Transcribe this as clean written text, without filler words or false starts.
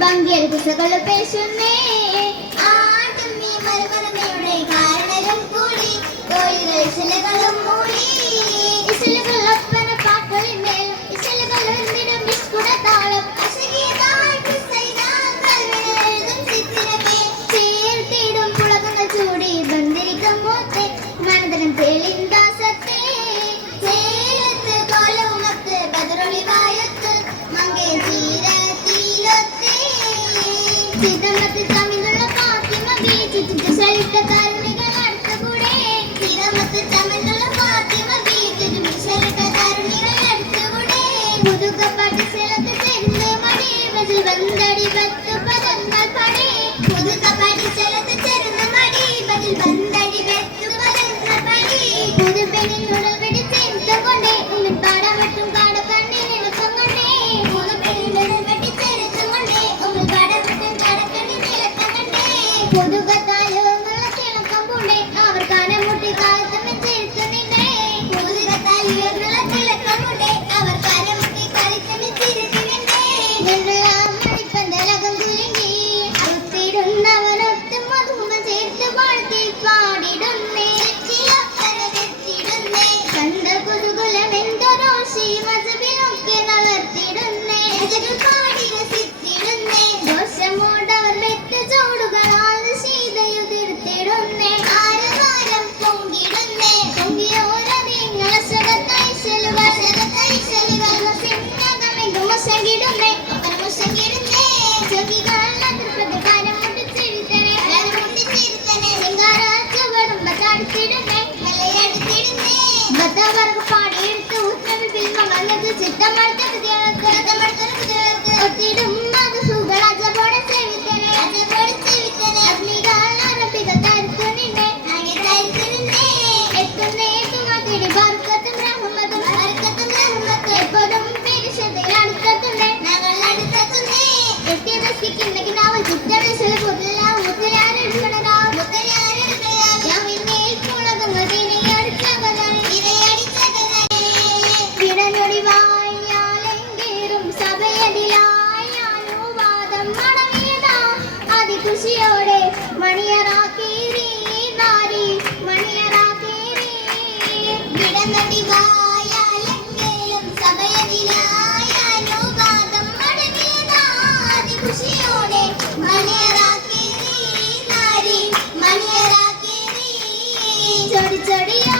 ഭംഗിയ കുസകൾ പേശുന്നേ ആട്ടുമ്മി മരമരമയുടെ കാരണരും കൂടി കോഴികൾ ഇശലുകളും മൂടി ഇശലുകൾ ഒപ്പന പാട്ടുകളിന്മേൽ ഇശലുകൾ എന്തിനും വിഷ്കുട താളം ചേർത്തിടും പുളകങ്ങൾ ചൂടി ബന്ധിരിക്കും പോത്തെ മനതരം തെളിന്താസത്തെ ചേലത്ത് കോലവുമത്ത് ബദറൊളി വായത്ത് മങ്കേ ചിതമത്ത് തമിഴുള്ള ഫാത്തിമ ബീച്ചിട്ട് ചലിത്ത കാരുണികൾ അടുത്തുകൂടെ ചിതമത്ത് തമിഴുള്ള ഫാത്തിമ ബീച്ചിട്ട് ചലിത്ത കാരുണികൾ അടുത്തുകൂടെ പുതുക്കപ്പാട്ട് സ്ഥലത്ത് ചെന്ന് മടി ബസിൽ വന്തടി ബത്ത് പതന്നാൽ പടേ പുതുക്കപ്പാട്ട് സ്ഥലത്ത് ചെന്ന് മടി ബസിൽ വന്തടി ബത്ത് പതന്നാൽ പടേ പുതുപ്പെണ്ണിൻ ഉടൽ വെടി ചെന്നുകൊണ്ടേ ഉള്ളിൽ പാടാൻ പറ്റും കാട കണ്ണിൽ ഇണക്കം കൊണ്ടേ പുതുപ്പെണ്ണിൻ ഉടൽ വെടി ചെന്നുകൊണ്ടേ ഉള്ളിൽ പാടാൻ പുതുകത്താലുകളുള്ള തിളക്കം പൂണ്ടേ അവർ കാനം മുട്ടി കാലത്തും ചേർത്തു നിന്നേ പുതുകത്താലുകളുള്ള തിളക്കം പൂണ്ടേ അവർ കാനം മുട്ടി കാലത്തും ചേർത്തു നിന്നേ മണിപ്പന്തലകം കുലുങ്ങി ഒത്തിടുന്നവരൊത്തും മധുമ ചേർത്ത് പാടി പാടിടുന്നേ കണ്ട കുതുകുലം എന്തൊരോഷി മജബിലൊക്കെ നളർത്തിടുന്നേ പാടി രസിച്ചിടുന്നേ ദോഷമോടവർ വെറ്റ ചോടുകൾ പാടിയെടുത്ത് ഉത്തരവിൽ മലത് ചിത്തമടുത്തിടും അത് സുഖളജപോടെ സേവിത്തനെ അഗ്നികാലറപ്പിക തരുത്തു നിന്നെ എത്തുന്നേ തുമതിടി ബർക്കത്തും റഹ്മത്തും എപ്പോഴും പെരിശത്തിൽ അടുത്തെത്തുന്നേ എത്തിയ ദശിക്കുന്നെങ്കിൽ നാവൽ ചിത്തവിശൽ പുതിയ മുത്തരാരെടുക്കണതാവും ഖുഷിയോടെ മണിയറാക്കേറി നാരി മണിയറാക്കേറി വിടനടി വായാലെങ്കിലും സഭയതിലായാലോ വാദം മടങ്ങിയതാ ഖുഷിയോടെ മണിയറാക്കേറി നാരി മണിയറാക്കേറി ചൊടി ചൊടിയാ